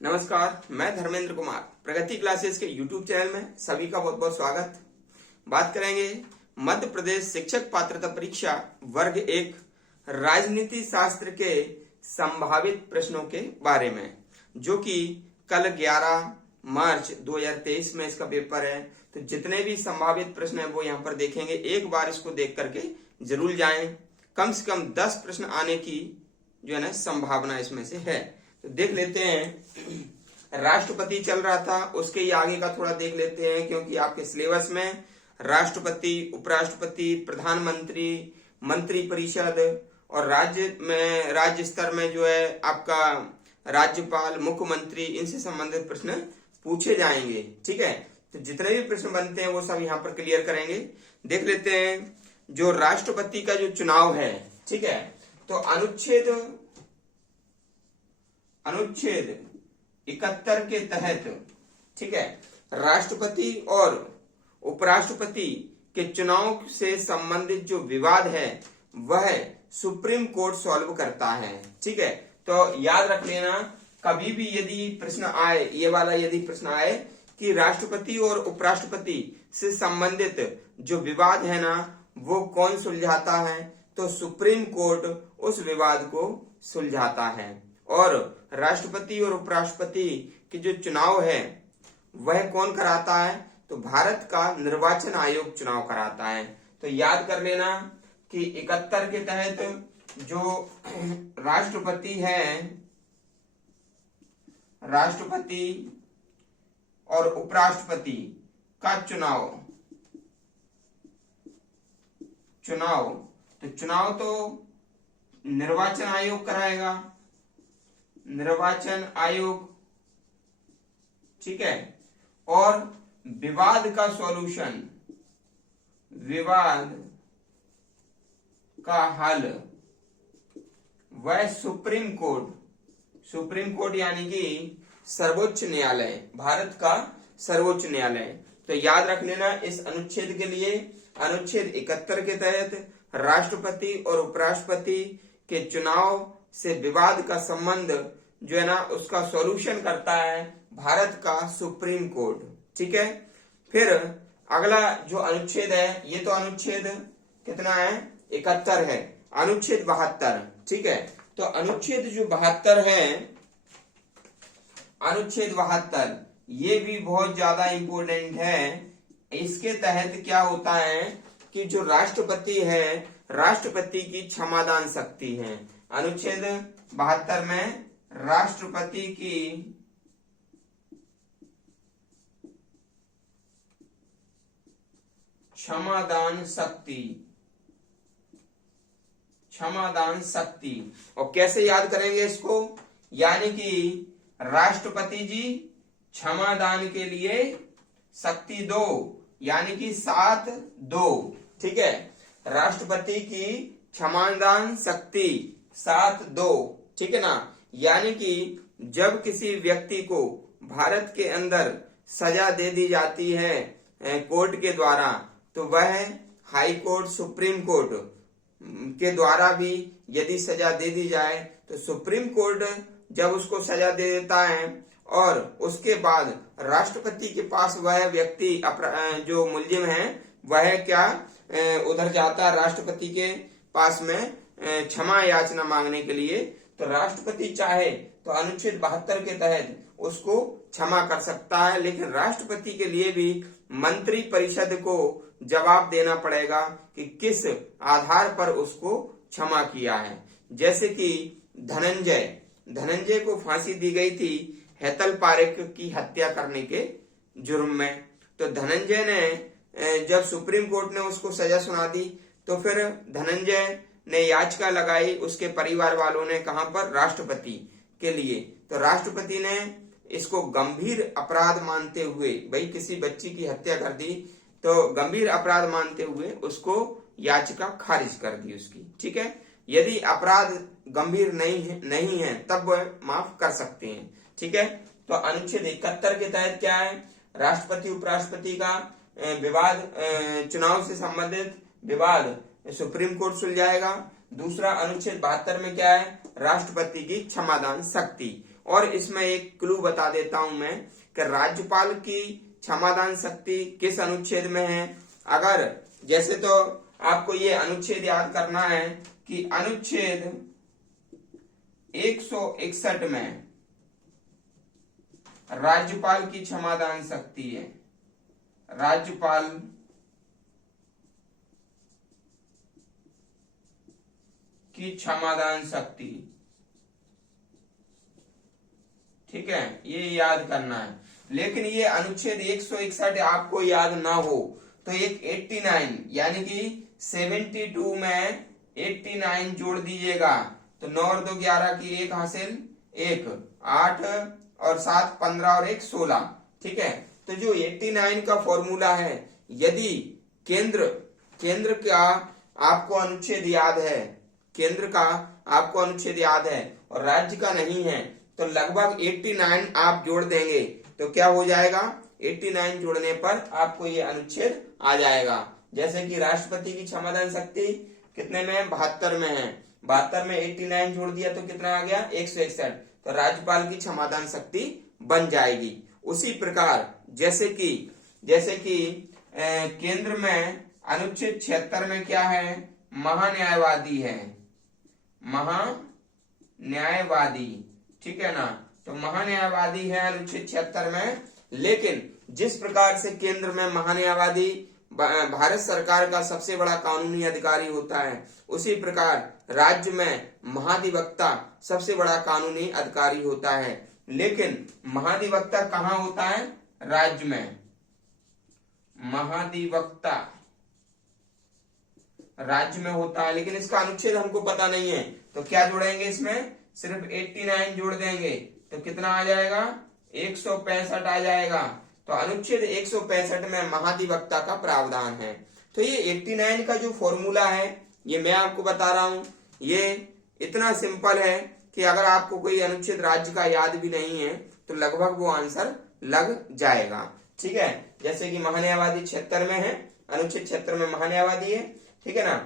नमस्कार, मैं धर्मेंद्र कुमार प्रगति क्लासेस के YouTube चैनल में सभी का बहुत बहुत स्वागत। बात करेंगे मध्य प्रदेश शिक्षक पात्रता परीक्षा वर्ग 1 राजनीति शास्त्र के संभावित प्रश्नों के बारे में, जो कि कल 11 मार्च 2023 में इसका पेपर है। तो जितने भी संभावित प्रश्न है वो यहाँ पर देखेंगे। एक बार इसको देख करके जरूर जाएं। कम से कम 10 प्रश्न आने की जो है ना संभावना इसमें से है। तो देख लेते हैं। राष्ट्रपति चल रहा था, उसके ही आगे का थोड़ा देख लेते हैं, क्योंकि आपके सिलेबस में राष्ट्रपति, उपराष्ट्रपति, प्रधानमंत्री, मंत्री परिषद और राज्य स्तर में जो है आपका राज्यपाल, मुख्यमंत्री, इनसे संबंधित प्रश्न पूछे जाएंगे। ठीक है, तो जितने भी प्रश्न बनते हैं वो सब यहाँ पर क्लियर करेंगे। देख लेते हैं जो राष्ट्रपति का जो चुनाव है। ठीक है, तो अनुच्छेद 71 के तहत, ठीक है, राष्ट्रपति और उपराष्ट्रपति के चुनाव से संबंधित जो विवाद है वह सुप्रीम कोर्ट सॉल्व करता है। ठीक है, तो याद रख लेना, कभी भी यदि प्रश्न आए, ये वाला यदि प्रश्न आए कि राष्ट्रपति और उपराष्ट्रपति से संबंधित जो विवाद है ना वो कौन सुलझाता है, तो सुप्रीम कोर्ट उस विवाद को सुलझाता है। और राष्ट्रपति और उपराष्ट्रपति के जो चुनाव है वह कौन कराता है, तो भारत का निर्वाचन आयोग चुनाव कराता है। तो याद कर लेना कि 71 के तहत जो राष्ट्रपति है, राष्ट्रपति और उपराष्ट्रपति का चुनाव तो निर्वाचन आयोग कराएगा, निर्वाचन आयोग। ठीक है, और विवाद का सॉल्यूशन, विवाद का हल वह सुप्रीम कोर्ट यानी कि सर्वोच्च न्यायालय, भारत का सर्वोच्च न्यायालय। तो याद रख लेना इस अनुच्छेद के लिए, अनुच्छेद 71 के तहत राष्ट्रपति और उपराष्ट्रपति के चुनाव से विवाद का संबंध जो है ना उसका सॉल्यूशन करता है भारत का सुप्रीम कोर्ट। ठीक है, फिर अगला जो अनुच्छेद है, ये तो अनुच्छेद कितना है, 71 है। अनुच्छेद 72। ठीक है, तो अनुच्छेद जो 72 है, अनुच्छेद 72 ये भी बहुत ज्यादा इंपॉर्टेंट है। इसके तहत क्या होता है कि जो राष्ट्रपति है, राष्ट्रपति की क्षमादान शक्ति है। अनुच्छेद 72 में राष्ट्रपति की क्षमादान शक्ति। और कैसे याद करेंगे इसको, यानी कि राष्ट्रपति जी क्षमादान के लिए शक्ति दो, यानी कि 7-2। ठीक है, राष्ट्रपति की क्षमादान शक्ति 7-2। ठीक है ना, यानी कि जब किसी व्यक्ति को भारत के अंदर सजा दे दी जाती है कोर्ट के द्वारा, तो वह हाई कोर्ट, सुप्रीम कोर्ट के द्वारा भी यदि सजा दे दी जाए तो सुप्रीम कोर्ट जब उसको सजा दे देता है और उसके बाद राष्ट्रपति के पास वह व्यक्ति जो मुलजिम है वह क्या उधर जाता है राष्ट्रपति के पास में क्षमा याचना मांगने के लिए। तो राष्ट्रपति चाहे तो अनुच्छेद 72 के तहत उसको क्षमा कर सकता है, लेकिन राष्ट्रपति के लिए भी मंत्री परिषद को जवाब देना पड़ेगा कि किस आधार पर उसको क्षमा किया है। जैसे कि धनंजय को फांसी दी गई थी हेतल पारेख की हत्या करने के जुर्म में। तो धनंजय ने जब सुप्रीम कोर्ट ने उसको सजा सुना दी तो फिर धनंजय ने याचिका लगाई, उसके परिवार वालों ने, कहां पर, राष्ट्रपति के लिए। तो राष्ट्रपति ने इसको गंभीर अपराध मानते हुए, भाई किसी बच्ची की हत्या कर दी तो गंभीर अपराध मानते हुए उसको याचिका खारिज कर दी उसकी। ठीक है, यदि अपराध गंभीर नहीं है तब वह माफ कर सकते हैं। ठीक है, तो अनुच्छेद 71 के तहत क्या है, राष्ट्रपति उपराष्ट्रपति का विवाद, चुनाव से संबंधित विवाद सुप्रीम कोर्ट सुलझाएगा। दूसरा अनुच्छेद 72 में क्या है, राष्ट्रपति की क्षमादान शक्ति। और इसमें एक क्लू बता देता हूं मैं कि राज्यपाल की क्षमादान शक्ति किस अनुच्छेद में है। अगर जैसे तो आपको ये अनुच्छेद याद करना है कि अनुच्छेद 161 में राज्यपाल की क्षमादान शक्ति है। राज्यपाल की क्षमादान शक्ति, ठीक है, ये याद करना है। लेकिन ये अनुच्छेद 161 आपको याद ना हो तो एक 89 यानी कि 72 में 89 जोड़ दीजिएगा तो 9 और 2 11 की 1 हासिल 1 8 और 7 15 और 1 16, ठीक है। तो जो 89 का फॉर्मूला है, यदि केंद्र का आपको अनुच्छेद याद है, केंद्र का आपको अनुच्छेद याद है और राज्य का नहीं है, तो लगभग 89 आप जोड़ देंगे तो क्या हो जाएगा, 89 जोड़ने पर आपको ये अनुच्छेद आ जाएगा। जैसे कि राष्ट्रपति की क्षमादान शक्ति कितने में है, 72 में है, 72 में 89 जोड़ दिया तो कितना आ गया, 161, तो राज्यपाल की क्षमादान शक्ति बन जाएगी। उसी प्रकार जैसे कि केंद्र में अनुच्छेद 76 में क्या है, महान्यायवादी है, महान्यायवादी, ठीक है ना। तो महान्यायवादी है अनुच्छेद 76 में। लेकिन जिस प्रकार से केंद्र में महान्यायवादी भारत सरकार का सबसे बड़ा कानूनी अधिकारी होता है, उसी प्रकार राज्य में महाधिवक्ता सबसे बड़ा कानूनी अधिकारी होता है। लेकिन महाधिवक्ता कहाँ होता है, राज्य में। महाधिवक्ता राज्य में होता है, लेकिन इसका अनुच्छेद हमको पता नहीं है, तो क्या जोड़ेंगे, इसमें सिर्फ 89 जोड़ देंगे तो कितना आ जाएगा, 165 आ जाएगा। तो अनुच्छेद 165 में महाधिवक्ता का प्रावधान है। तो ये 89 का जो फॉर्मूला है, ये मैं आपको बता रहा हूं, ये इतना सिंपल है कि अगर आपको कोई अनुच्छेद राज्य का याद भी नहीं है तो लगभग वो आंसर लग जाएगा, ठीक है। जैसे कि महान्यायवादी 76 में है, अनुच्छेद 76 में महान्यायवादी है, ठीक है ना।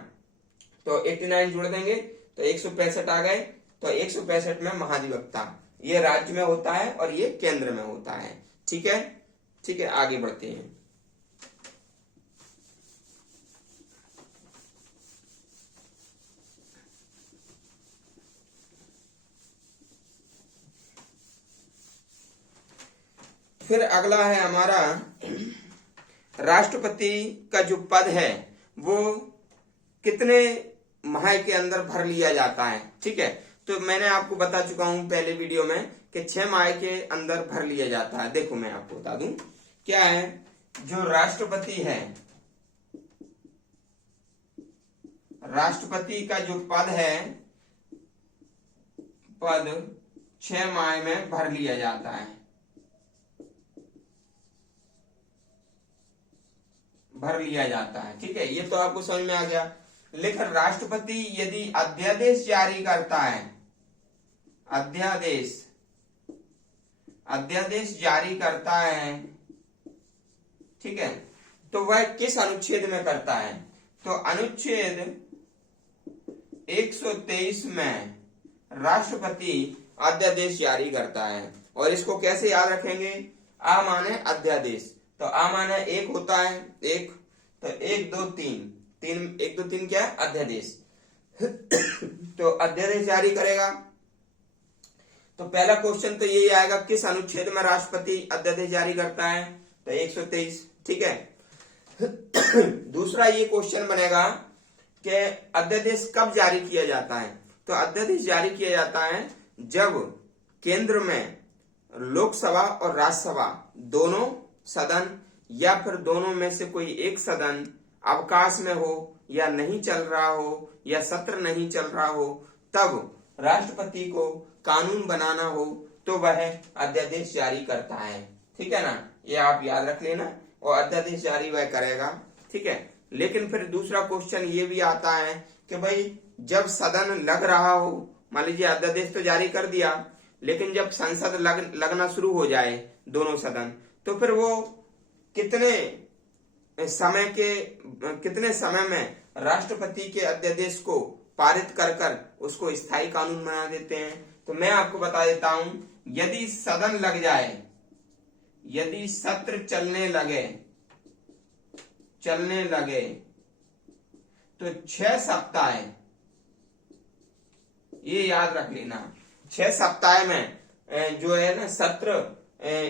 तो 89 जोड़ देंगे तो 165 आ गए, तो 165 में महाधिवक्ता, ये राज्य में होता है और ये केंद्र में होता है, ठीक है। ठीक है, आगे बढ़ते हैं। फिर अगला है हमारा राष्ट्रपति का जो पद है वो कितने माह के अंदर भर लिया जाता है, ठीक है। तो मैंने आपको बता चुका हूं पहले वीडियो में कि 6 माह के अंदर भर लिया जाता है। देखो मैं आपको बता दूं क्या है, जो राष्ट्रपति है, राष्ट्रपति का जो पद है, पद 6 माह में भर लिया जाता है, भर लिया जाता है, ठीक है। ये तो आपको समझ में आ गया। लेकिन राष्ट्रपति यदि अध्यादेश जारी करता है, अध्यादेश जारी करता है, ठीक है, तो वह किस अनुच्छेद में करता है, तो अनुच्छेद 123 में राष्ट्रपति अध्यादेश जारी करता है। और इसको कैसे याद रखेंगे, आ माने अध्यादेश, तो आ माने एक होता है, एक, तो 1 2 3 1 2 3 क्या है, अध्यादेश। तो अध्यादेश जारी करेगा, तो पहला क्वेश्चन तो यही आएगा, किस अनुच्छेद में राष्ट्रपति अध्यादेश जारी करता है, तो 123, ठीक है। दूसरा ये क्वेश्चन बनेगा कि अध्यादेश कब जारी किया जाता है, तो अध्यादेश जारी किया जाता है जब केंद्र में लोकसभा और राज्यसभा दोनों सदन या फिर दोनों में से कोई एक सदन अवकाश में हो या नहीं चल रहा हो या सत्र नहीं चल रहा हो, तब राष्ट्रपति को कानून बनाना हो तो वह अध्यादेश जारी करता है, ठीक है ना। ये आप याद रख लेना, और अध्यादेश जारी वह करेगा, ठीक है। लेकिन फिर दूसरा क्वेश्चन ये भी आता है कि भाई जब सदन लग रहा हो, मान लीजिए अध्यादेश तो जारी कर दिया, लेकिन जब संसद लगना शुरू हो जाए दोनों सदन, तो फिर वो कितने समय में राष्ट्रपति के अध्यादेश को पारित कर उसको स्थायी कानून बना देते हैं, तो मैं आपको बता देता हूं, यदि सदन लग जाए, यदि सत्र चलने लगे तो 6 सप्ताह, ये याद रख लेना, 6 सप्ताह में जो है ना सत्र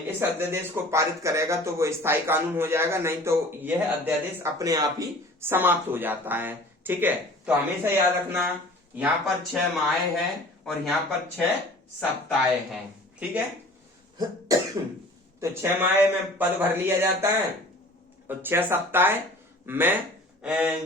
इस अध्यादेश को पारित करेगा तो वो स्थायी कानून हो जाएगा, नहीं तो यह अध्यादेश अपने आप ही समाप्त हो जाता है। ठीक है, तो हमेशा याद रखना, यहाँ पर 6 माह है और यहाँ पर 6 सप्ताह है। ठीक है तो 6 माह में पद भर लिया जाता है और 6 सप्ताह में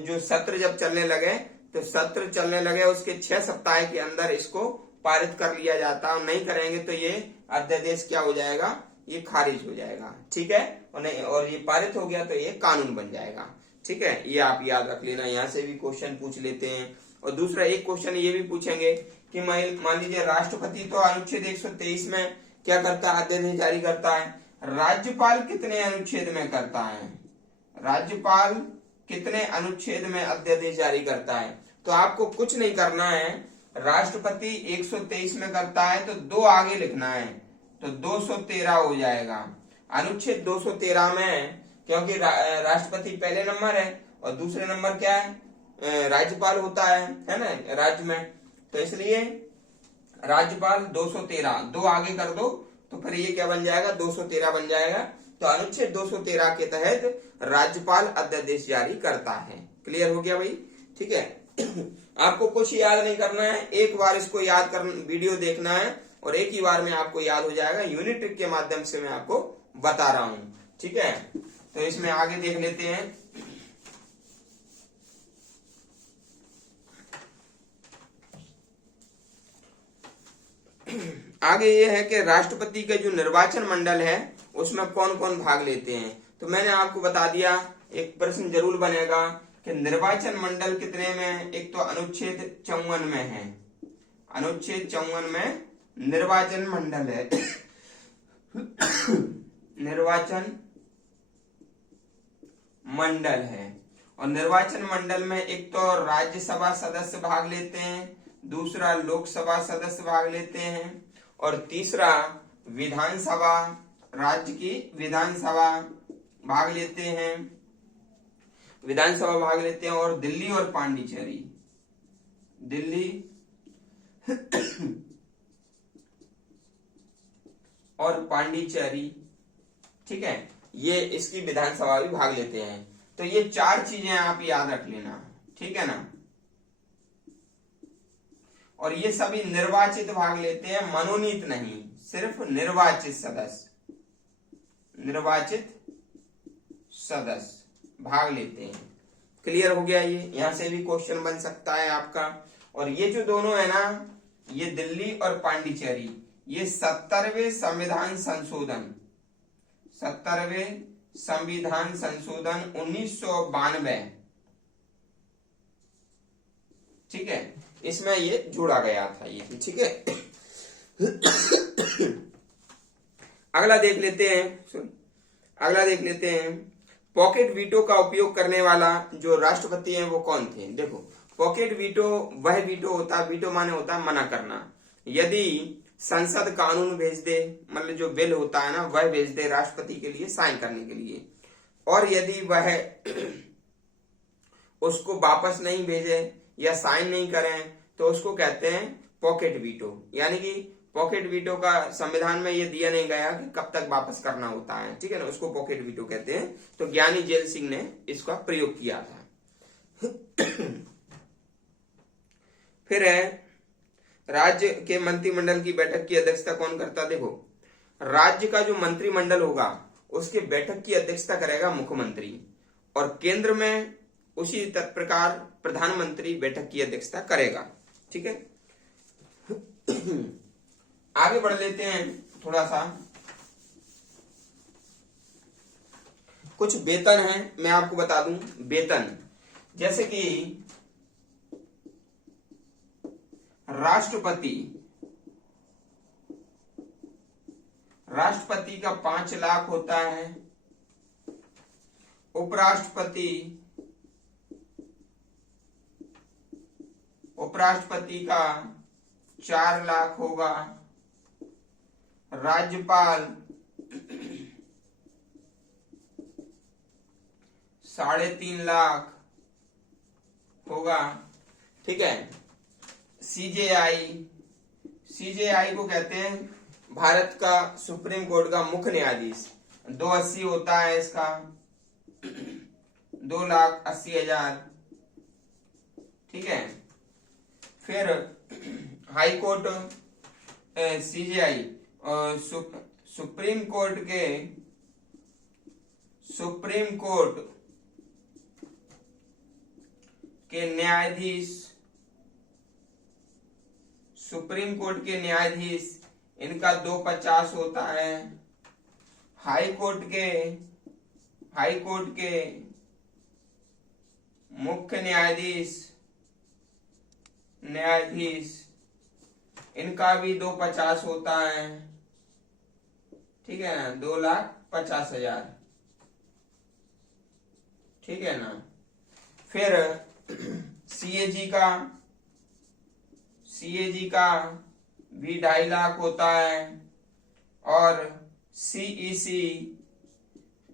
जो सत्र जब चलने लगे तो सत्र चलने लगे उसके 6 सप्ताह के अंदर इसको पारित कर लिया जाता है, और नहीं करेंगे तो ये अध्यादेश क्या हो जाएगा, ये खारिज हो जाएगा। ठीक है, और ये पारित हो गया तो ये कानून बन जाएगा। ठीक है, ये आप याद रख लेना, यहाँ से भी क्वेश्चन पूछ लेते हैं। और दूसरा एक क्वेश्चन ये भी पूछेंगे कि मान लीजिए राष्ट्रपति तो अनुच्छेद 123 में क्या करता है, अध्यादेश जारी करता है, राज्यपाल कितने अनुच्छेद में करता है, राज्यपाल कितने अनुच्छेद में अध्यादेश जारी करता है। तो आपको कुछ नहीं करना है, राष्ट्रपति 123 में करता है तो 2 आगे लिखना है, तो 213 हो जाएगा। अनुच्छेद 213 में, क्योंकि राष्ट्रपति पहले नंबर है और दूसरे नंबर क्या है, राज्यपाल होता है ना राज्य में, तो इसलिए राज्यपाल 213, 2 आगे कर दो तो फिर ये क्या बन जाएगा, 213 बन जाएगा। तो अनुच्छेद 213 के तहत राज्यपाल अध्यादेश जारी करता है। क्लियर हो गया भाई। ठीक है आपको कुछ याद नहीं करना है, एक बार इसको याद कर वीडियो देखना है और एक ही बार में आपको याद हो जाएगा। यूनिट ट्रिक के माध्यम से मैं आपको बता रहा हूं। ठीक है, तो इसमें आगे देख लेते हैं। आगे ये है कि राष्ट्रपति का जो निर्वाचन मंडल है उसमें कौन कौन भाग लेते हैं। तो मैंने आपको बता दिया, एक प्रश्न जरूर बनेगा कि निर्वाचन मंडल कितने में, एक तो अनुच्छेद 54 में है, अनुच्छेद 54 में निर्वाचन मंडल है निर्वाचन मंडल है। और निर्वाचन मंडल में एक तो राज्यसभा सदस्य भाग लेते हैं, दूसरा लोकसभा सदस्य भाग लेते हैं, और तीसरा विधानसभा, राज्य की विधानसभा भाग लेते हैं, विधानसभा भाग लेते हैं। और दिल्ली और पांडिचेरी, दिल्ली और पांडिचेरी, ठीक है, ये इसकी विधानसभा भी भाग लेते हैं। तो ये 4 चीजें आप याद रख लेना, ठीक है ना। और ये सभी निर्वाचित भाग लेते हैं, मनोनीत नहीं, सिर्फ निर्वाचित सदस्य, निर्वाचित सदस्य भाग लेते हैं। क्लियर हो गया ये, यहां से भी क्वेश्चन बन सकता है आपका। और ये जो दोनों है ना, ये दिल्ली और पांडिचेरी, ये 70वें संविधान संशोधन, 70वें संविधान संशोधन 1992, ठीक है, इसमें ये जोड़ा गया था ये, ठीक है। अगला देख लेते हैं, अगला देख लेते हैं, पॉकेट वीटो का उपयोग करने वाला जो राष्ट्रपति हैं वो कौन थे। देखो, पॉकेट वीटो वह वीटो होता है, वीटो माने होता है मना करना। यदि संसद कानून भेज दे, मतलब जो बिल होता है ना वह भेज दे राष्ट्रपति के लिए साइन करने के लिए, और यदि वह उसको वापस नहीं भेजे या साइन नहीं करें तो उसको कहते हैं पॉकेट वीटो। यानी कि पॉकेट वीटो का संविधान में ये दिया नहीं गया कि कब तक वापस करना होता है, ठीक है ना, उसको पॉकेट वीटो कहते हैं। तो ज्ञानी जेल सिंह ने इसका प्रयोग किया था। फिर है राज्य के मंत्रिमंडल की बैठक की अध्यक्षता कौन करता। देखो, राज्य का जो मंत्रिमंडल होगा उसके बैठक की अध्यक्षता करेगा मुख्यमंत्री, और केंद्र में उसी प्रकार प्रधानमंत्री बैठक की अध्यक्षता करेगा, ठीक है। आगे बढ़ लेते हैं थोड़ा सा। कुछ वेतन है, मैं आपको बता दूं वेतन, जैसे कि राष्ट्रपति का 5 लाख होता है, उपराष्ट्रपति का 4 लाख होगा, राज्यपाल 3.5 लाख होगा। ठीक है। सीजेआई को कहते हैं भारत का सुप्रीम कोर्ट का मुख्य न्यायाधीश। 280 होता है इसका, 2,80,000। ठीक है। फिर high court CJI supreme court के न्यायाधीश, सुप्रीम कोर्ट के न्यायाधीश इनका 250 होता है। हाई कोर्ट के मुख्य न्यायाधीश इनका भी 250 होता है। ठीक है ना, 2,50,000। ठीक है ना। फिर सीएजी का भी 2.5 लाख होता है। और सीईसी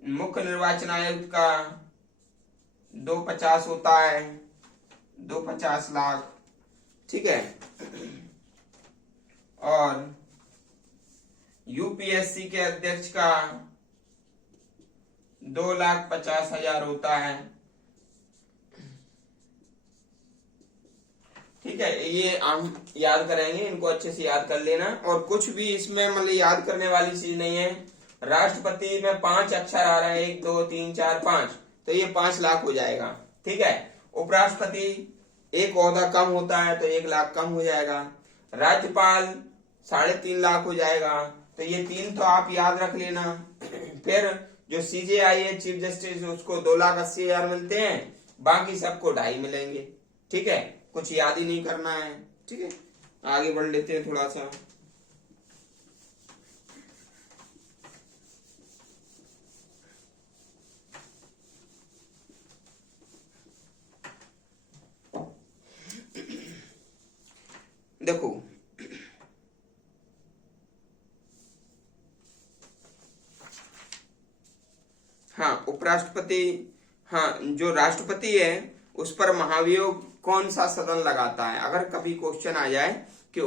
मुख्य निर्वाचन आयुक्त का 250 होता है, 250 लाख। ठीक है। और यूपीएससी के अध्यक्ष का 2,50,000 होता है। ठीक है। ये हम याद करेंगे, इनको अच्छे से याद कर लेना। और कुछ भी इसमें मतलब याद करने वाली चीज नहीं है। राष्ट्रपति में 5 अक्षर आ रहे हैं, 1 2 3 4 5, तो ये 5 लाख हो जाएगा। ठीक है। उपराष्ट्रपति एक ओहदा कम होता है तो 1 लाख कम हो जाएगा। राज्यपाल 3.5 लाख हो जाएगा। तो ये 3 तो आप याद रख लेना। फिर जो सीजेआई है चीफ जस्टिस, उसको 2,80,000 मिलते हैं, बाकी सबको 2.5 मिलेंगे। ठीक है। कुछ याद ही नहीं करना है। ठीक है। आगे बढ़ लेते हैं थोड़ा सा। देखो, हाँ उपराष्ट्रपति, हाँ जो राष्ट्रपति है उस पर महाभियोग कौन सा सदन लगाता है? अगर कभी क्वेश्चन आ जाए कि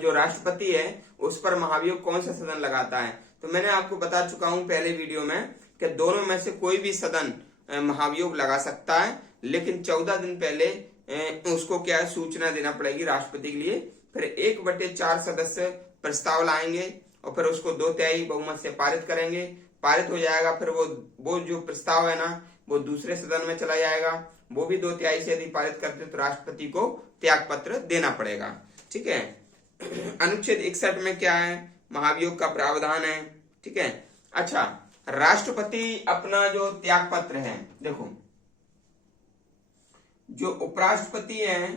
जो राष्ट्रपति है उस पर महाभियोग कौन सा सदन लगाता है, तो मैंने आपको बता चुका हूं पहले वीडियो में कि दोनों में से कोई भी सदन महाभियोग लगा सकता है, लेकिन 14 दिन पहले उसको क्या सूचना देना पड़ेगी राष्ट्रपति के लिए। फिर 1/4 सदस्य प्रस्ताव लाएंगे और फिर उसको 2/3 बहुमत से पारित करेंगे। पारित हो जाएगा, फिर वो जो प्रस्ताव है ना वो दूसरे सदन में चला जाएगा। वो भी 2/3 से यदि पारित करते तो राष्ट्रपति को त्याग पत्र देना पड़ेगा। ठीक है। अनुच्छेद 61 में क्या है? महाभियोग का प्रावधान है। ठीक है। अच्छा, राष्ट्रपति अपना जो त्याग पत्र है, देखो जो उपराष्ट्रपति है,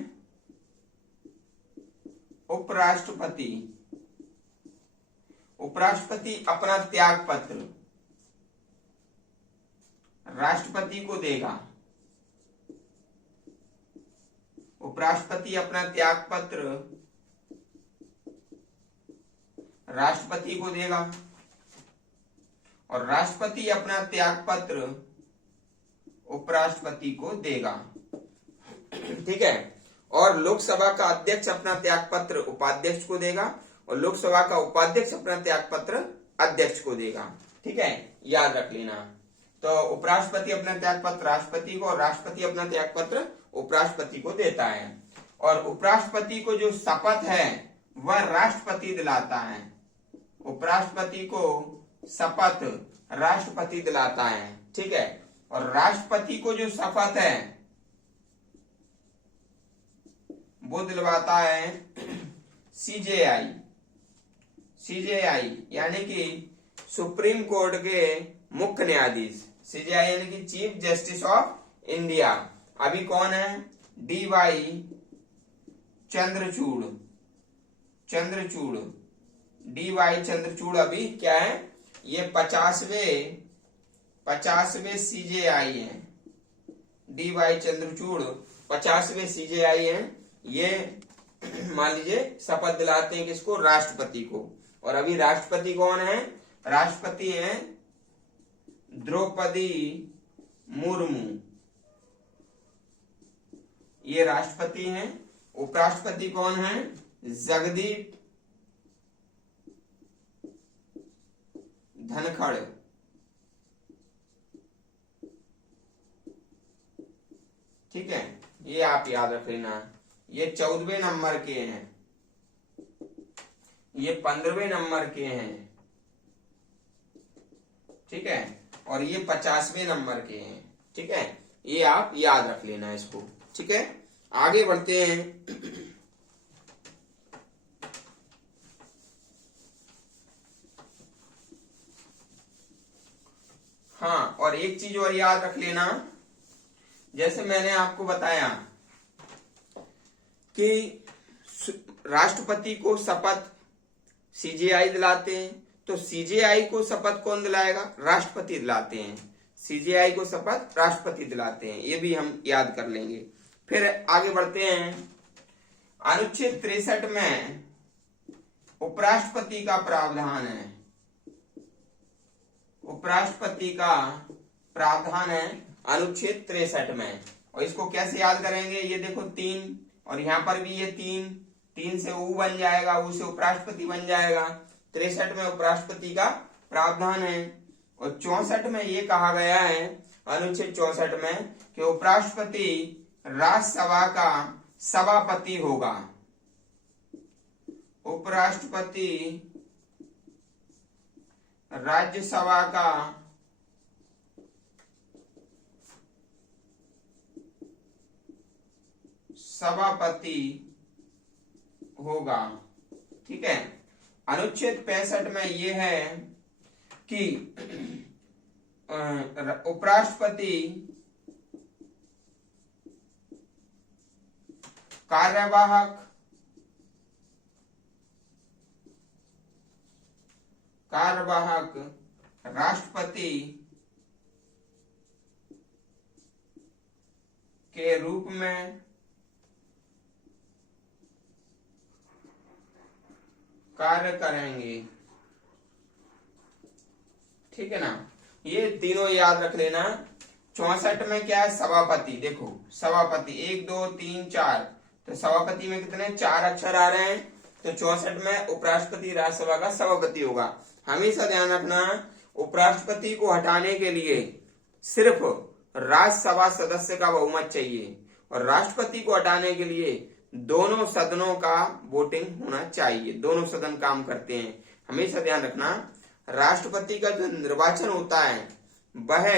उपराष्ट्रपति अपना त्याग पत्र राष्ट्रपति को देगा। उपराष्ट्रपति अपना त्याग पत्र राष्ट्रपति को देगा और राष्ट्रपति अपना त्याग पत्र उपराष्ट्रपति को देगा। ठीक है। और लोकसभा का अध्यक्ष अपना त्याग पत्र उपाध्यक्ष को देगा और लोकसभा का उपाध्यक्ष अपना त्याग पत्र अध्यक्ष को देगा। ठीक है, याद रख लेना। तो उपराष्ट्रपति अपना त्याग पत्र राष्ट्रपति को और राष्ट्रपति अपना त्याग पत्र उपराष्ट्रपति को देता है। और उपराष्ट्रपति को जो शपथ है वह राष्ट्रपति दिलाता है। उपराष्ट्रपति को शपथ राष्ट्रपति दिलाता है। ठीक है। और राष्ट्रपति को जो शपथ है वो दिलवाता है सीजेआई यानी कि सुप्रीम कोर्ट के मुख्य न्यायाधीश। सीजेआई यानी कि चीफ जस्टिस ऑफ इंडिया। अभी कौन है? DY चंद्रचूड़। DY चंद्रचूड़ अभी क्या है? ये 50वें सीजेआई है। DY चंद्रचूड़ 50वें सीजेआई है। ये मान लीजिए शपथ दिलाते हैं किसको, राष्ट्रपति को। और अभी राष्ट्रपति कौन है, राष्ट्रपति है द्रौपदी मुर्मू, ये राष्ट्रपति हैं। उपराष्ट्रपति कौन है, जगदीप धनखड़, ठीक है, ये आप याद रख लेना। ये 14वें नंबर के हैं, ये 15वें नंबर के हैं, ठीक है, और ये 50वें नंबर के हैं, ठीक है, ये आप याद रख लेना इसको, ठीक है। आगे बढ़ते हैं। हाँ, और एक चीज और याद रख लेना, जैसे मैंने आपको बताया कि राष्ट्रपति को शपथ सीजेआई दिलाते हैं, तो सीजेआई को शपथ कौन दिलाएगा, राष्ट्रपति दिलाते हैं। सीजेआई को शपथ राष्ट्रपति दिलाते हैं, ये भी हम याद कर लेंगे। फिर आगे बढ़ते हैं। अनुच्छेद 63 में उपराष्ट्रपति का प्रावधान है, उपराष्ट्रपति का प्रावधान है अनुच्छेद 63 में। और इसको कैसे याद करेंगे, ये देखो 3, और यहां पर भी ये 3 से ऊ बन जाएगा, ऊ से उपराष्ट्रपति बन जाएगा। 63 में उपराष्ट्रपति का प्रावधान है। और 64 में ये कहा गया है, अनुच्छेद 64 में, कि उपराष्ट्रपति राज्यसभा का सभापति होगा। उपराष्ट्रपति राज्यसभा का सभापति होगा, ठीक है। अनुच्छेद 65 में यह है कि उपराष्ट्रपति कार्यवाहक राष्ट्रपति के रूप में कार्य करेंगे, ठीक है ना। ये तीनों याद रख लेना। 64 में क्या है, सभापति, देखो सभापति 1 2 3 4, तो सभापति में कितने 4 अक्षर आ रहे हैं, तो 64 में उपराष्ट्रपति राज्यसभा का सभापति होगा। हमेशा ध्यान रखना, उपराष्ट्रपति को हटाने के लिए सिर्फ राज्यसभा सदस्य का बहुमत चाहिए, और राष्ट्रपति को हटाने के लिए दोनों सदनों का वोटिंग होना चाहिए, दोनों सदन काम करते हैं। हमेशा ध्यान रखना, राष्ट्रपति का जो निर्वाचन होता है वह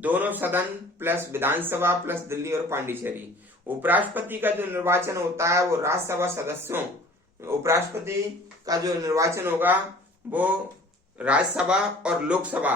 दोनों सदन प्लस विधानसभा प्लस दिल्ली और पांडिचेरी। उपराष्ट्रपति का जो निर्वाचन होता है वो राज्यसभा सदस्यों, उपराष्ट्रपति का जो निर्वाचन होगा वो राज्यसभा और लोकसभा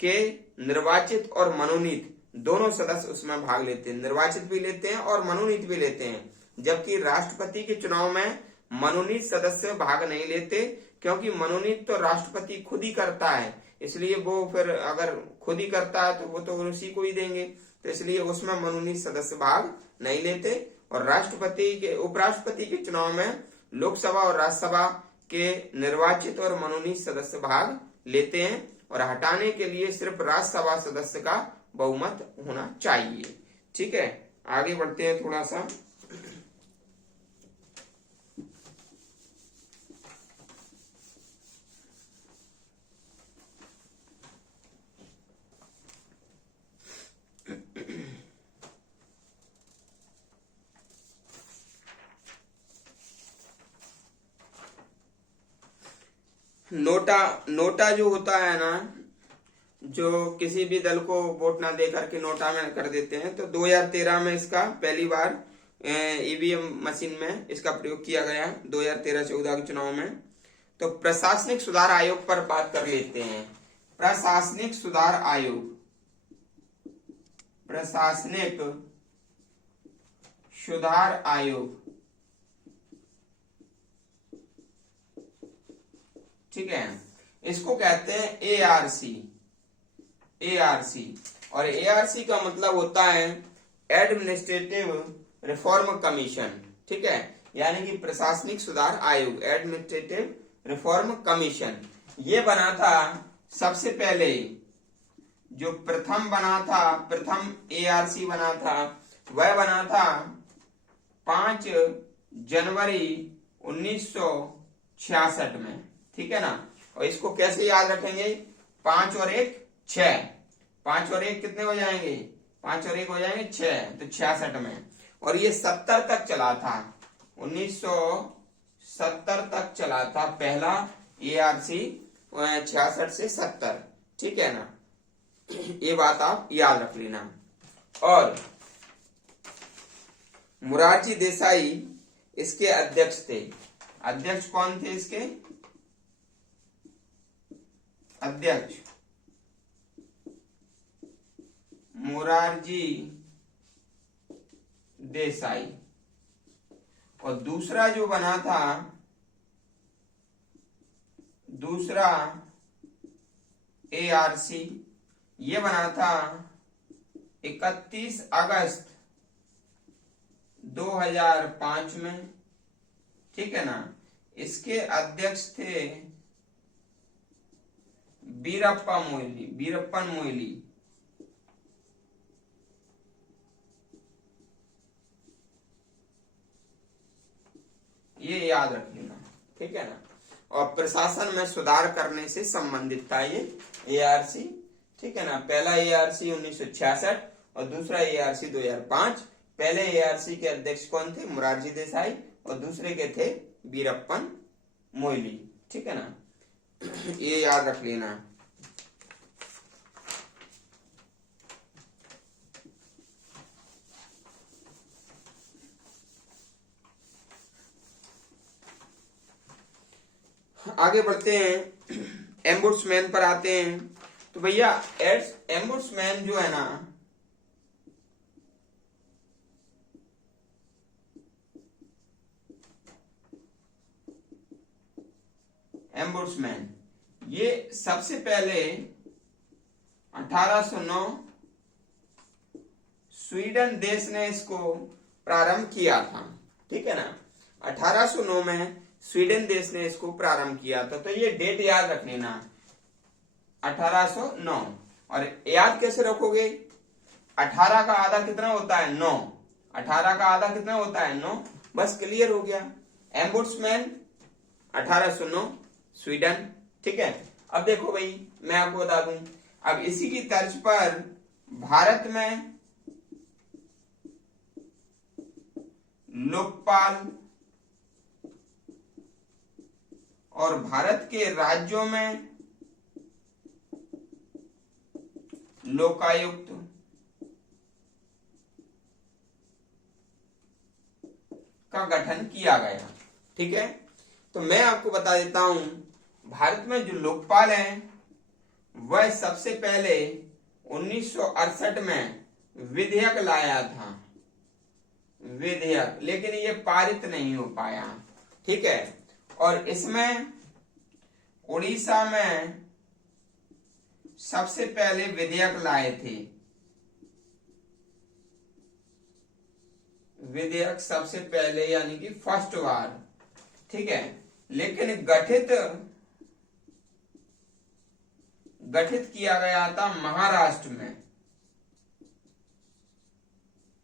के निर्वाचित और मनोनीत दोनों सदस्य उसमें भाग लेते हैं, निर्वाचित भी लेते हैं और मनोनीत भी लेते हैं। जबकि राष्ट्रपति के चुनाव में मनोनीत सदस्य भाग नहीं लेते, क्योंकि मनोनीत तो राष्ट्रपति खुद ही करता है, इसलिए वो फिर अगर खुद ही करता है तो वो तो उसी को ही देंगे, तो इसलिए उसमें मनोनीत सदस्य भाग नहीं लेते। और राष्ट्रपति के उपराष्ट्रपति के चुनाव में लोकसभा और राज्यसभा के निर्वाचित और मनोनीत सदस्य भाग लेते हैं, और हटाने के लिए सिर्फ राज्यसभा सदस्य का बहुमत होना चाहिए, ठीक है। आगे बढ़ते हैं थोड़ा सा। नोटा जो होता है ना, जो किसी भी दल को वोट ना दे करके नोटा में कर देते हैं, तो 2013 में इसका पहली बार ईवीएम मशीन में इसका प्रयोग किया गया, 2013-14 के चुनाव में। तो प्रशासनिक सुधार आयोग पर बात कर लेते हैं। प्रशासनिक सुधार आयोग, प्रशासनिक सुधार आयोग, ठीक है, इसको कहते हैं एआरसी। एआरसी, और एआरसी का मतलब होता है एडमिनिस्ट्रेटिव रिफॉर्म कमीशन, ठीक है। यानी कि प्रशासनिक सुधार आयोग, एडमिनिस्ट्रेटिव रिफॉर्म कमीशन। ये बना था सबसे पहले, जो प्रथम बना था, प्रथम एआरसी बना था, वह बना था 5 जनवरी 1966 में। ठीक है ना। और इसको कैसे याद रखेंगे, 5 और 1 6, 5 और 1 कितने हो जाएंगे, 5 और 1 हो जाएंगे 6, तो 66 में। और ये 70 तक चला था, 1970 तक चला था पहला एआरसी, 66 से 70। ठीक है ना, ये बात आप याद रख लेना। और मोरारजी देसाई इसके अध्यक्ष थे। अध्यक्ष कौन थे इसके, अध्यक्ष मोरारजी देसाई। और दूसरा जो बना था, दूसरा एआरसी, ये बना था 31 अगस्त 2005 में। ठीक है ना। इसके अध्यक्ष थे वीरप्पन मोइली। ये याद रख लेना। ठीक है ना। और प्रशासन में सुधार करने से संबंधित था ये एआरसी। ठीक है ना। पहला एआरसी 1966 और दूसरा एआरसी 2005। पहले एआरसी के अध्यक्ष कौन थे, मोरारजी देसाई, और दूसरे के थे वीरप्पन मोइली। ठीक है ना, ये याद रख लेना। आगे बढ़ते हैं, एम्बुड्समैन पर आते हैं। तो भैया एम्बुड्समैन जो है ना, एम्बुड्समैन ये सबसे पहले 1809 स्वीडन देश ने इसको प्रारंभ किया था। ठीक है ना, 1809 में स्वीडन देश ने इसको प्रारंभ किया था। तो ये डेट याद रख लेना, 1809। और याद कैसे रखोगे, 18 का आधा कितना होता है, 9। 18 का आधा कितना होता है, 9। बस क्लियर हो गया। एम्बुड्समैन 1809 स्वीडन। ठीक है। अब देखो भाई, मैं आपको बता दूं, अब इसी की तर्ज पर भारत में लोकपाल और भारत के राज्यों में लोकायुक्त का गठन किया गया। ठीक है। तो मैं आपको बता देता हूं, भारत में जो लोकपाल है वह सबसे पहले 1968 में विधेयक लाया था, विधेयक, लेकिन ये पारित नहीं हो पाया। ठीक है। और इसमें उड़ीसा में सबसे पहले विधेयक लाए थे, विधेयक सबसे पहले, यानी कि फर्स्ट बार। ठीक है। लेकिन गठित किया गया था महाराष्ट्र में।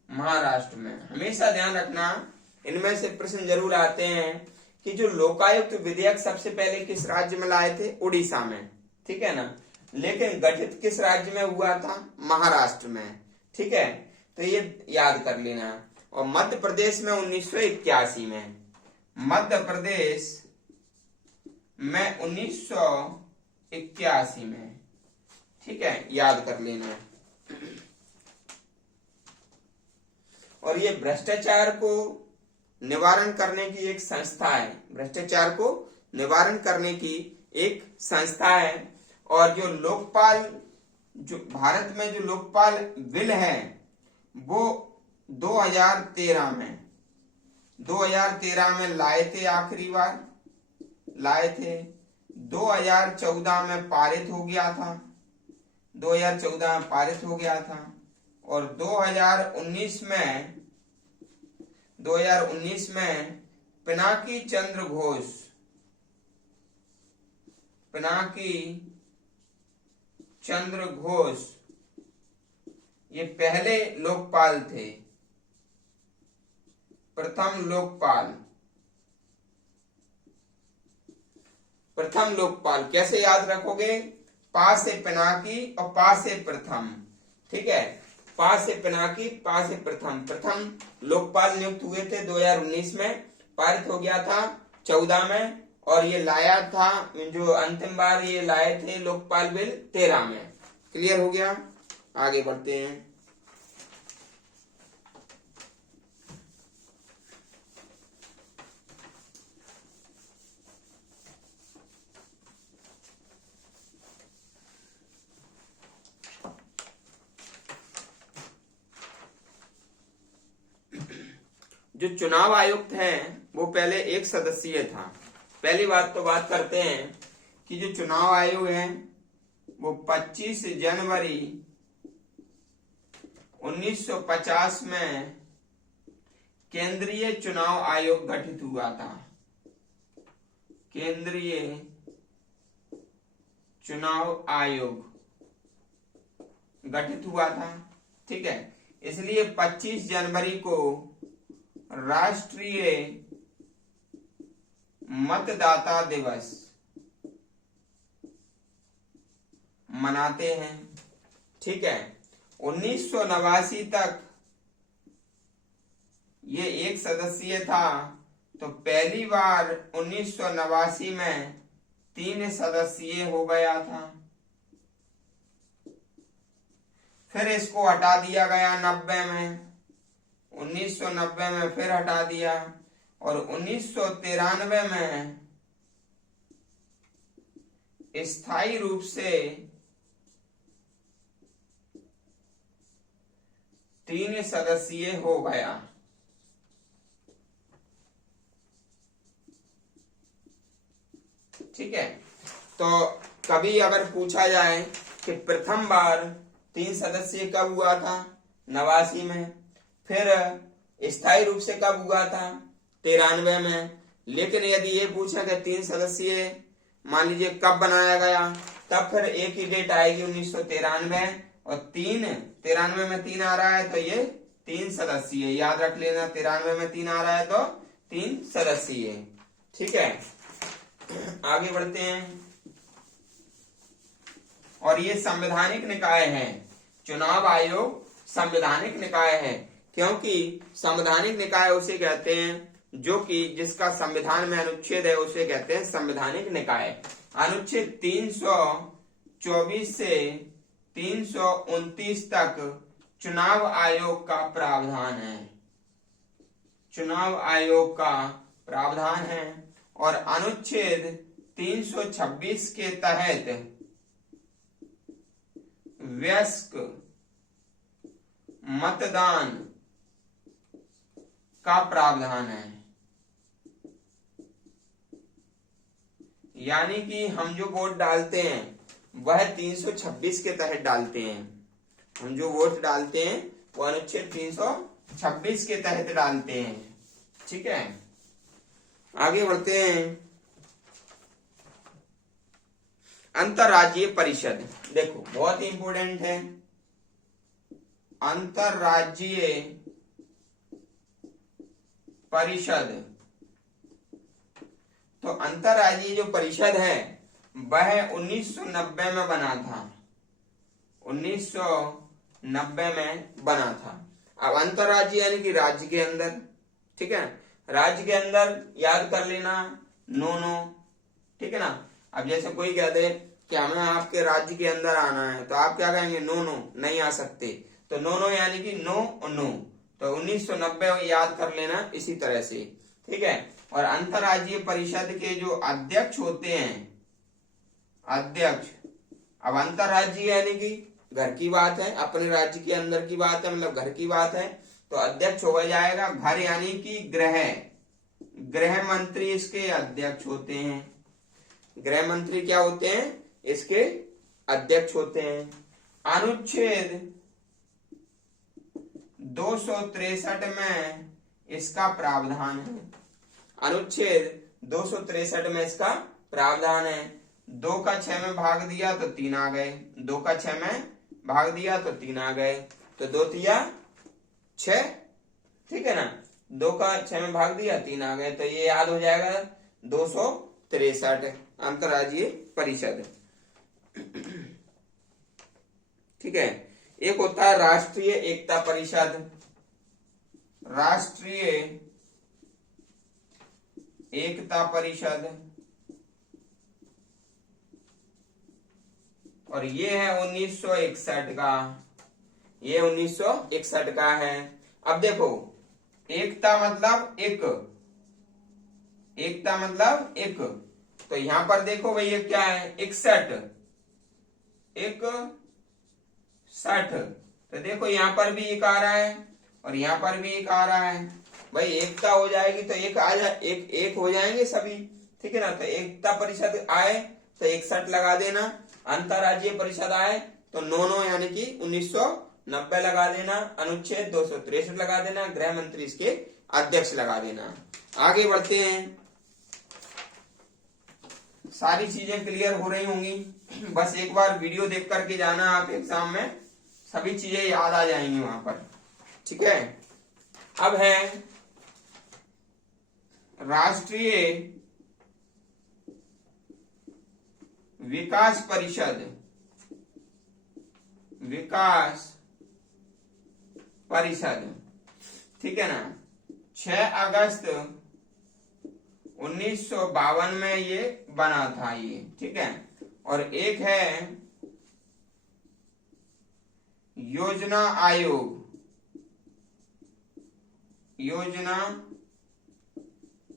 महाराष्ट्र में हमेशा ध्यान रखना, इनमें से प्रश्न जरूर आते हैं कि जो लोकायुक्त विधेयक सबसे पहले किस राज्य में लाए थे, उड़ीसा में। ठीक है ना, लेकिन गठित किस राज्य में हुआ था, महाराष्ट्र में। ठीक है। तो ये याद कर लेना। और मध्य प्रदेश में 1981 में, मध्य प्रदेश में 1981 में। ठीक है, याद कर लेना। और ये भ्रष्टाचार को निवारण करने की एक संस्था है, भ्रष्टाचार को निवारण करने की एक संस्था है। और जो लोकपाल, जो भारत में जो लोकपाल बिल है वो 2013 में लाए थे, आखिरी बार लाए थे। 2014 में पारित हो गया था, 2014 में पारित हो गया था। और 2019 में पिनाकी चंद्र घोष, पिनाकी चंद्र घोष ये पहले लोकपाल थे, प्रथम लोकपाल। प्रथम लोकपाल कैसे याद रखोगे? पा से पिनाकी और पा से प्रथम, ठीक है। पा से पिनाकी, पा से प्रथम। प्रथम लोकपाल नियुक्त हुए थे 2019 में, पारित हो गया था 14 में, और ये लाया था, जो अंतिम बार ये लाए थे लोकपाल बिल 13 में। क्लियर हो गया? आगे बढ़ते हैं। जो चुनाव आयुक्त हैं वो पहले एक सदस्यीय था। पहली बात तो बात करते हैं कि जो चुनाव आयोग है वो 25 जनवरी 1950 में केंद्रीय चुनाव आयोग गठित हुआ था। केंद्रीय चुनाव आयोग गठित हुआ था, ठीक है। इसलिए 25 जनवरी को राष्ट्रीय मतदाता दिवस मनाते हैं, ठीक है। 1989 तक ये एक सदस्यीय था, तो पहली बार 1989 में 3 सदस्यीय हो गया था। फिर इसको हटा दिया गया 90 में, 1990 में फिर हटा दिया, और 1993 में स्थायी रूप से 3 सदस्यीय हो गया। ठीक है। तो कभी अगर पूछा जाए कि प्रथम बार 3 सदस्यीय कब हुआ था? 89 में। फिर स्थायी रूप से कब हुआ था? 93 में। लेकिन यदि ये पूछा कि 3 सदस्यीय मान लीजिए कब बनाया गया, तब फिर एक ही डेट आएगी 1993, और 93 में 3 आ रहा है तो ये 3 सदस्यीय, याद रख लेना। 93 में 3 आ रहा है तो 3 सदस्यीय। ठीक है, आगे बढ़ते हैं। और ये संवैधानिक निकाय है, चुनाव आयोग संवैधानिक निकाय है, क्योंकि संवैधानिक निकाय उसे कहते हैं जो कि जिसका संविधान में अनुच्छेद है, उसे कहते हैं संवैधानिक निकाय। अनुच्छेद 324 से 329 तक चुनाव आयोग का प्रावधान है, चुनाव आयोग का प्रावधान है। और अनुच्छेद 326 के तहत वयस्क मतदान का प्रावधान है। यानी कि हम जो वोट डालते हैं वह 326 के तहत डालते हैं। हम जो वोट डालते हैं वो अनुच्छेद 326 के तहत डालते हैं। ठीक है, आगे बढ़ते हैं। अंतरराज्यीय परिषद, देखो बहुत ही इंपॉर्टेंट है। अंतरराज्यीय परिषद, तो अंतरराज्यीय जो परिषद है वह 1990 में बना था, 1990 में बना था। अब अंतरराज्यीय यानी कि राज्य के अंदर, ठीक है, राज्य के अंदर याद कर लेना नो, ठीक है ना। अब जैसे कोई कह दे कि हमें आपके राज्य के अंदर आना है, तो आप क्या कहेंगे? नो, नहीं आ सकते। तो नो यानी कि नो और नो, तो 1990 याद कर लेना इसी तरह से। ठीक है, और अंतरराज्यीय परिषद के जो अध्यक्ष होते हैं, अध्यक्ष, अब अंतरराज्यीय यानी कि घर की बात है, अपने राज्य के अंदर की बात है, मतलब घर की बात है, तो अध्यक्ष हो जाएगा घर, यानी कि गृह मंत्री इसके अध्यक्ष होते हैं। गृह मंत्री क्या होते हैं? इसके अध्यक्ष होते हैं। अनुच्छेद 263 में इसका प्रावधान है। अनुच्छेद 263 में इसका प्रावधान है। 2 का 6 में भाग दिया तो 3 आ गए, 2 का 6 में भाग दिया तो 3 आ गए, तो 2 तिया 6, ठीक है ना। 2 का 6 में भाग दिया 3 आ गए, तो ये याद हो जाएगा 263 अंतर्राज्यीय परिषद। ठीक है। एक होता है राष्ट्रीय एकता परिषद, राष्ट्रीय एकता परिषद, और ये है 1961 का, ये 1961 का है। अब देखो एकता मतलब एक, एकता मतलब एक, तो यहां पर देखो भैया क्या है 61, 61, तो देखो यहां पर भी एक आ रहा है और यहां पर भी एक आ रहा है। भाई एकता हो जाएगी तो एक आ जा एक हो जाएंगे सभी, ठीक है ना। तो एकता परिषद आए तो 61 लगा देना, अंतरराज्यीय परिषद आए तो 9 यानी कि 1990 लगा देना, अनुच्छेद 263 लगा देना, गृह मंत्री इसके अध्यक्ष लगा देना। आगे बढ़ते हैं। सारी चीजें क्लियर हो रही होंगी, बस एक बार वीडियो देख करके जाना आप एग्जाम में, सभी चीजें याद आ जाएंगी वहां पर, ठीक है। अब है राष्ट्रीय विकास परिषद, विकास परिषद, ठीक है ना। 6 अगस्त 1952 में ये बना था ये, ठीक है। और एक है योजना आयोग, योजना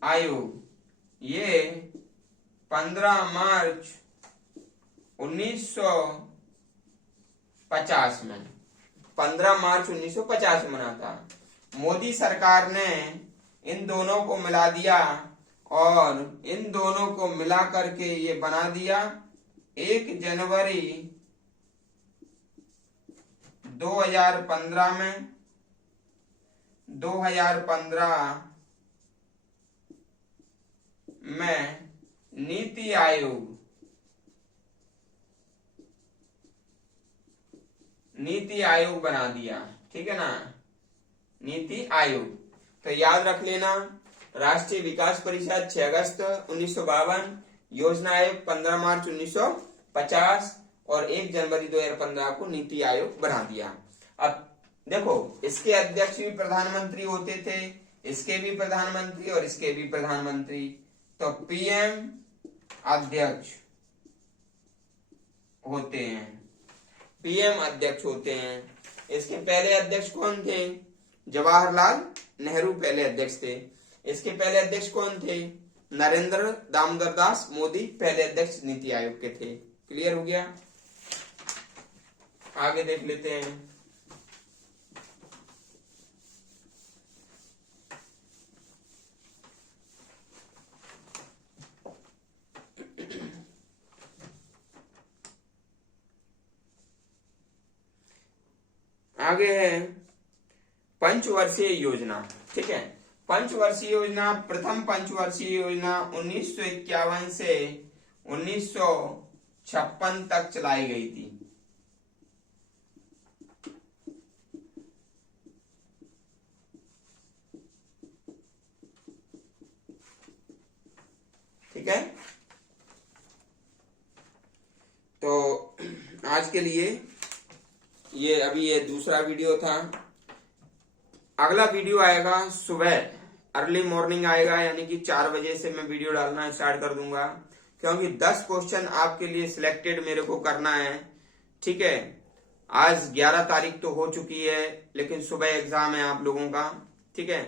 आयोग, ये 15 मार्च 1950 में, 15 मार्च 1950 में बना था। मोदी सरकार ने इन दोनों को मिला दिया और इन दोनों को मिला करके ये बना दिया 1 जनवरी 2015 में, 2015 में नीति आयोग, नीति आयोग बना दिया, ठीक है ना, नीति आयोग। तो याद रख लेना, राष्ट्रीय विकास परिषद 6 अगस्त 1952, योजना आयोग 15 मार्च 1950 और 1 जनवरी 2015 को नीति आयोग बना दिया। अब देखो इसके अध्यक्ष भी प्रधानमंत्री होते थे, इसके भी प्रधानमंत्री और इसके भी प्रधानमंत्री, तो पीएम अध्यक्ष होते हैं, पीएम अध्यक्ष होते हैं। इसके पहले अध्यक्ष कौन थे? जवाहरलाल नेहरू पहले अध्यक्ष थे। इसके पहले अध्यक्ष कौन थे? नरेंद्र दामोदर दास मोदी पहले अध्यक्ष नीति आयोग के थे। क्लियर हो गया? आगे देख लेते हैं। आगे है पंचवर्षीय योजना, ठीक है। पंचवर्षीय योजना, प्रथम पंचवर्षीय योजना 1951 से 1956 तक चलाई गई थी। ठीक है, तो आज के लिए ये अभी ये दूसरा वीडियो था। अगला वीडियो आएगा सुबह, अर्ली मॉर्निंग आएगा, यानी कि 4 बजे से मैं वीडियो डालना स्टार्ट कर दूंगा, क्योंकि 10 क्वेश्चन आपके लिए सिलेक्टेड मेरे को करना है। ठीक है, आज 11 तारीख तो हो चुकी है, लेकिन सुबह एग्जाम है आप लोगों का। ठीक है,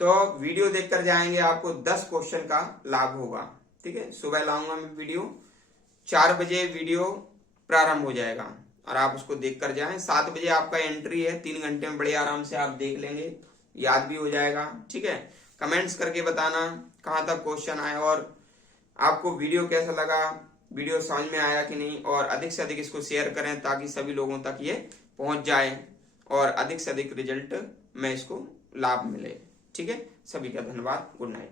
तो वीडियो देखकर जाएंगे, आपको 10 क्वेश्चन का लाभ होगा। ठीक है, सुबह लाऊंगा मैं वीडियो, 4 बजे वीडियो प्रारंभ हो जाएगा और आप उसको देख कर जाएं। 7 बजे आपका एंट्री है, 3 घंटे में बड़े आराम से आप देख लेंगे, याद भी हो जाएगा। ठीक है, कमेंट्स करके बताना कहाँ तक क्वेश्चन आए और आपको वीडियो कैसा लगा, वीडियो समझ में आया कि नहीं, और अधिक से अधिक इसको शेयर करें ताकि सभी लोगों तक ये पहुंच जाए और अधिक से अधिक रिजल्ट में इसको लाभ मिले। ठीक है, सभी का धन्यवाद, गुड नाइट।